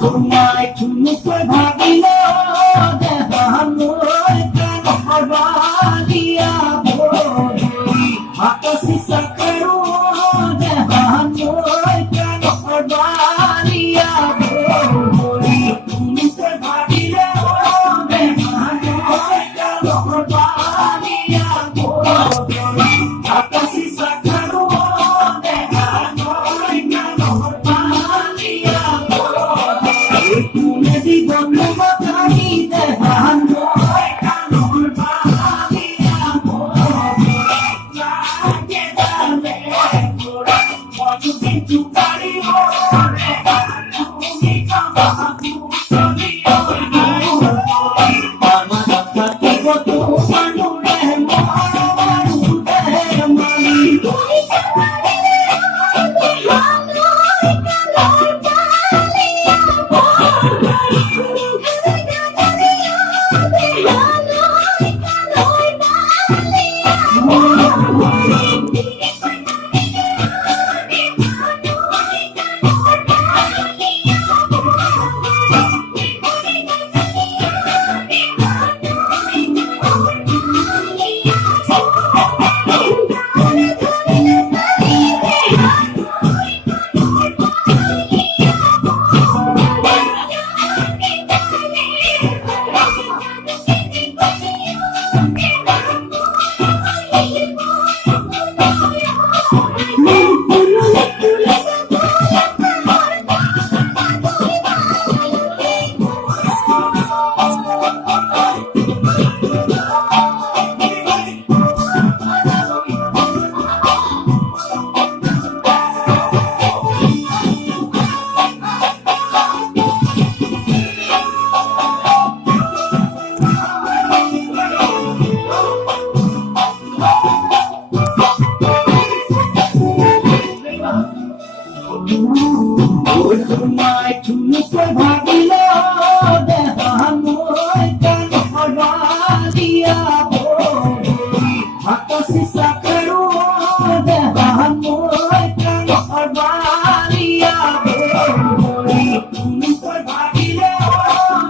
তোমায় চুমুকে ভাবিল দেহানোর কেন বালিয়া বলি আকাশি সাকারু দেহানোর কেন বালিয়া বলি চুমুকে ভাবিল দেহানোর কেন বালিয়া বলি আকাশি সাকারু দেহানোর কেন বালিয়া তুমি জীবন বাতাই দেহানো কানোর বালিয়া লাগে দালে গোরা কতদিন চুপারি ওরে তুমি কাবা তুমি আমার কাছে কত মানুরে মারু দে মানি তুমি তোমায় চুমুকে ভাবিল দেহানোর কেন বালিয়া বলি আকাশি সাকারু দেহানোর কেন বালিয়া বলি চুমুকে ভাবিল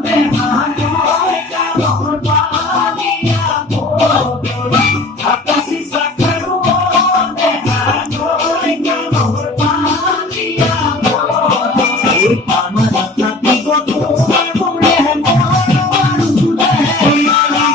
দেহানোর কেন বালিয়া বলি আকাশি সাকারু দেহানোর কেন বালিয়া আমার কাছে কত মানুরে মারু দে মানি